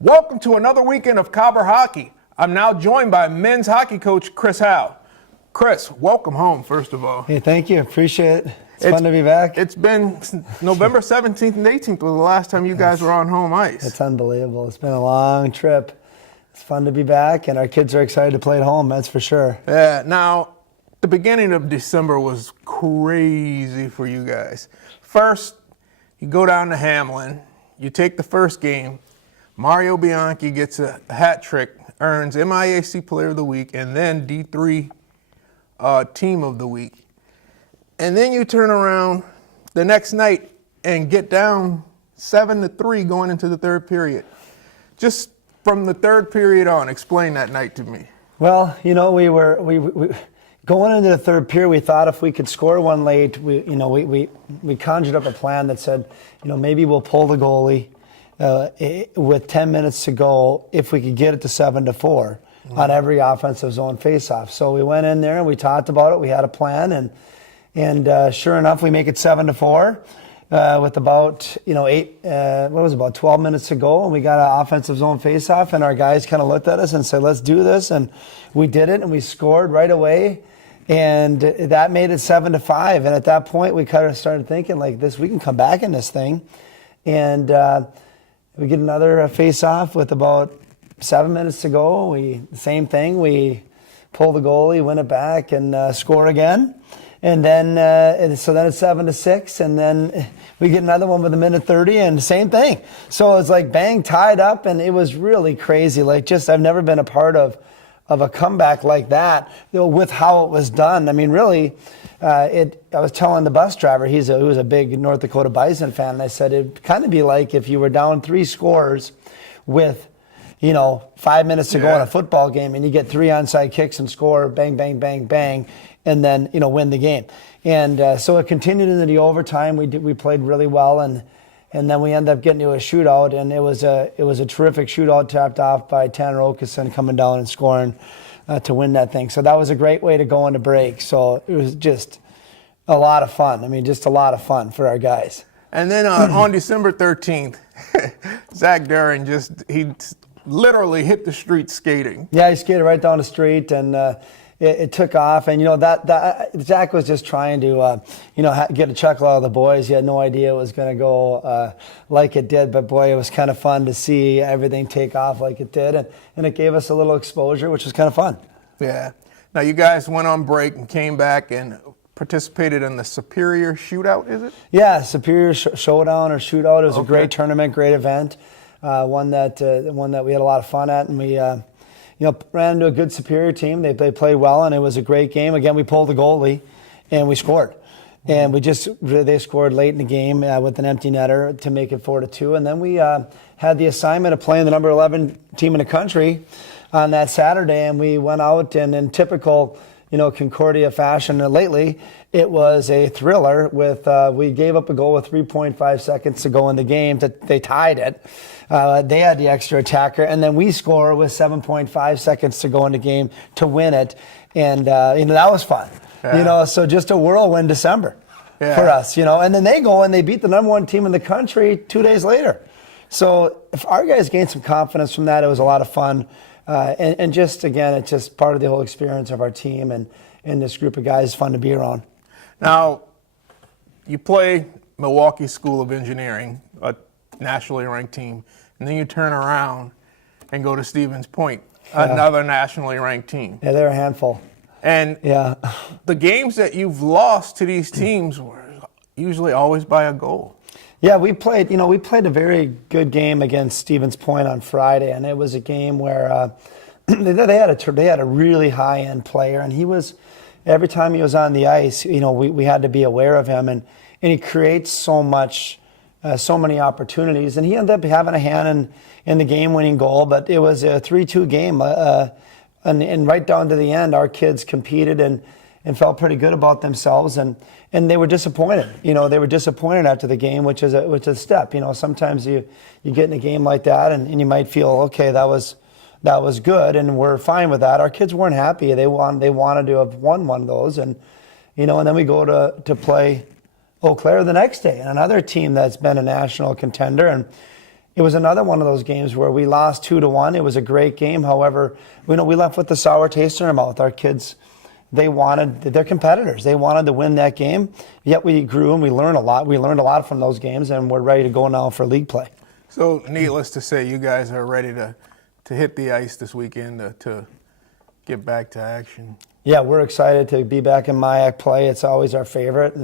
Welcome to another weekend of Cobber hockey. I'm now joined by men's hockey coach Chris Howe. Chris, welcome home, first of all. Hey, thank you. Appreciate it. It's fun to be back. It's been November 17th and 18th was the last time you guys were on home ice. It's unbelievable. It's been a long trip. It's fun to be back, and our kids are excited to play at home, that's for sure. Yeah, now, the beginning of December was crazy for you guys. First, you go down to Hamlin, you take the first game, Mario Bianchi gets a hat trick, earns MIAC Player of the Week, and then D3 Team of the Week. And then you turn around the next night and get down 7-3 going into the third period. Just from the third period on, explain that night to me. Well, you know, we going into the third period, we thought if we could score one late, we conjured up a plan that said, maybe we'll pull the goalie with 10 minutes to go if we could get it to 7-4 on every offensive zone faceoff. So we went in there and we talked about it. We had a plan, and sure enough, we make it 7-4 with about 12 minutes to go, and we got an offensive zone faceoff, and our guys kind of looked at us and said, "Let's do this," and we did it, and we scored right away. And that made it 7-5. And at that point, we kind of started thinking like this: we can come back in this thing. And we get another face-off with about 7 minutes to go. Same thing. We pull the goalie, win it back, and score again. And then so then it's 7-6, and then we get another one with 1:30, and same thing. So it's like bang, tied up, and it was really crazy. Like I've never been a part of a comeback like that, with how it was done. I mean, really, I was telling the bus driver, he was a big North Dakota Bison fan, and I said it'd kind of be like if you were down 3 scores with 5 minutes to go in a football game, and you get 3 onside kicks and score, bang, bang, bang, bang, and then win the game. And so it continued into the overtime. We played really well, and then we ended up getting to a shootout, and it was a terrific shootout, tapped off by Tanner Okeson coming down and scoring to win that thing. So that was a great way to go into break. So it was just a lot of fun. I mean, just a lot of fun for our guys. And then on December 13th, Zach Duran he literally hit the street skating. Yeah, he skated right down the street, and it took off. And that Zach was just trying to get a chuckle out of the boys. He had no idea it was going to go like it did, but boy, it was kind of fun to see everything take off like it did, and it gave us a little exposure, which was kind of fun. Yeah. Now you guys went on break and came back and participated in the Superior Shootout, is it? Yeah, Superior Showdown or Shootout. It was a great tournament, great event, one that we had a lot of fun at, and we ran into a good Superior team. They played well, and it was a great game. Again, we pulled the goalie, and we scored. And they scored late in the game with an empty netter to make it 4-2. And then we had the assignment of playing the number 11 team in the country on that Saturday, and we went out, and in typical Concordia fashion lately, it was a thriller with we gave up a goal with 3.5 seconds to go in the game. They tied it. They had the extra attacker, and then we score with 7.5 seconds to go in the game to win it. And that was fun. Yeah. So just a whirlwind December for us. And then they go and they beat the number 1 team in the country 2 days later. So if our guys gained some confidence from that, it was a lot of fun. And just, again, it's just part of the whole experience of our team, and this group of guys is fun to be around. Now, you play Milwaukee School of Engineering, a nationally ranked team, and then you turn around and go to Stevens Point, another nationally ranked team. Yeah, they're a handful. And the games that you've lost to these teams were usually always by a goal. Yeah, we played a very good game against Stevens Point on Friday, and it was a game where they had a really high-end player, and he was, every time he was on the ice, we had to be aware of him, and he creates so many opportunities, and he ended up having a hand in the game-winning goal, but it was a 3-2 game, and right down to the end, our kids competed and felt pretty good about themselves, and they were disappointed. They were disappointed after the game, which is a step. Sometimes you get in a game like that, and you might feel, okay, that was good, and we're fine with that. Our kids weren't happy. They wanted to have won one of those, and then we go to play Eau Claire the next day, and another team that's been a national contender, and it was another one of those games where we lost 2-1. It was a great game. However, we left with the sour taste in our mouth. Our kids, they're competitors. They wanted to win that game. Yet we grew and we learned a lot. We learned a lot from those games, and we're ready to go now for league play. So, needless to say, you guys are ready to hit the ice this weekend to get back to action. Yeah, we're excited to be back in MIAC play. It's always our favorite,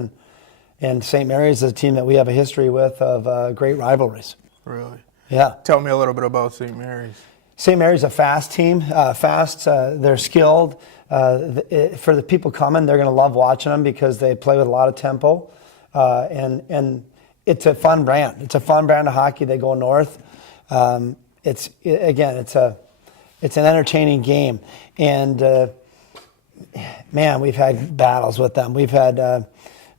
and St. Mary's is a team that we have a history with of great rivalries. Really? Yeah. Tell me a little bit about St. Mary's. St. Mary's is a fast team. They're skilled. For the people coming, they're going to love watching them because they play with a lot of tempo, and it's a fun brand. It's a fun brand of hockey. They go north. It's an entertaining game, and man, we've had battles with them. We've had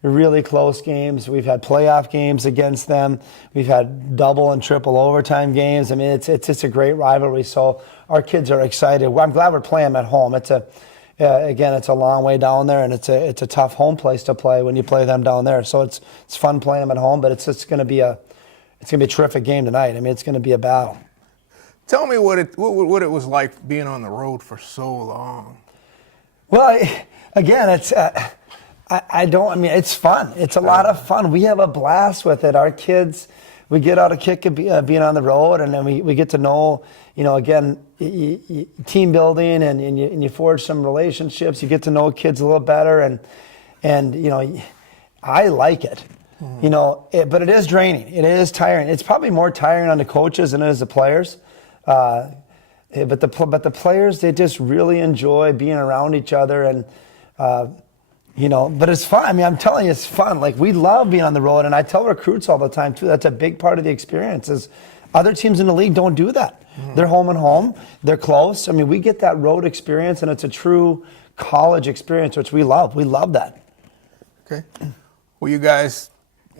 really close games. We've had playoff games against them. We've had double and triple overtime games. I mean, it's just a great rivalry. So our kids are excited. I'm glad we're playing them at home. It's a long way down there, and it's a tough home place to play when you play them down there. So it's fun playing them at home, but it's going to be a terrific game tonight. I mean, it's going to be a battle. Tell me what it was like being on the road for so long. Well, it's fun. It's a lot of fun. We have a blast with it. Our kids, we get out a kick of being on the road, and then we get to know, team building, and you forge some relationships. You get to know kids a little better, and I like it. But it is draining. It is tiring. It's probably more tiring on the coaches than it is the players. But the players, they just really enjoy being around each other, and but it's fun. I mean, I'm telling you, it's fun. Like, we love being on the road, and I tell recruits all the time too. That's a big part of the experience. Is other teams in the league don't do that. They're home and home. They're close. I mean, we get that road experience, and it's a true college experience, which we love. We love that. Okay. Will you guys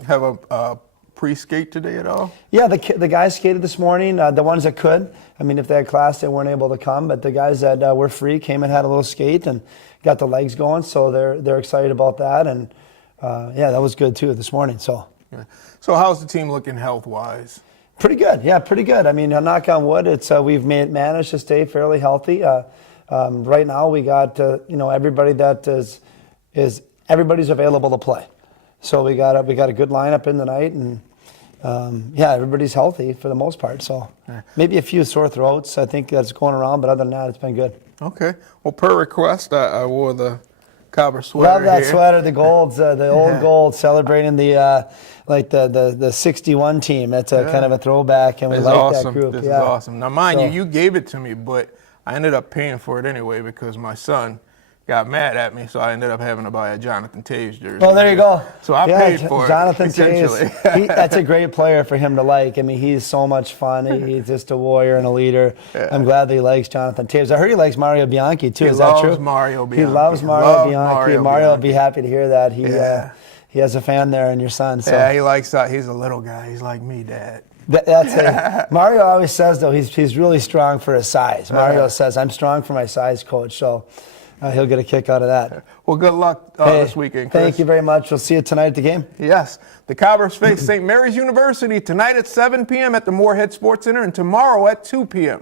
have a pre-skate today at all? Yeah, the guys skated this morning, the ones that could. I mean, if they had class, they weren't able to come, but the guys that were free came and had a little skate and got the legs going, so they're excited about that, and that was good too this morning. So, yeah. So how's the team looking health-wise? Pretty good, yeah, pretty good. I mean, knock on wood, we've managed to stay fairly healthy. Right now, we got everybody that is everybody's available to play. So we got a good lineup in the night, and everybody's healthy for the most part. So maybe a few sore throats, I think, that's going around, but other than that, it's been good. Okay. Well, per request, I wore the Cobber sweater. Love that here. sweater, the golds, the old gold, celebrating the 61 team. That's kind of a throwback, and we like awesome. that group. This is awesome. Now, mind you gave it to me, but I ended up paying for it anyway because my son got mad at me, so I ended up having to buy a Jonathan Taves jersey. Oh, there you go. So I paid for Jonathan it, essentially. Taves, that's a great player for him to like. I mean, he's so much fun. He's just a warrior and a leader. Yeah. I'm glad that he likes Jonathan Taves. I heard he likes Mario Bianchi, too. Is that true? He loves Mario Bianchi. He loves Mario Bianchi. Mario will be happy to hear that. He has a fan there in your son. So. Yeah, he likes that. He's a little guy. He's like me, Dad. That's it. Mario always says, though, he's really strong for his size. Mario says, I'm strong for my size, Coach. So he'll get a kick out of that. Well, good luck this weekend, Chris. Thank you very much. We'll see you tonight at the game. Yes. The Cobbers face St. Mary's University tonight at 7 p.m. at the Moorhead Sports Center, and tomorrow at 2 p.m.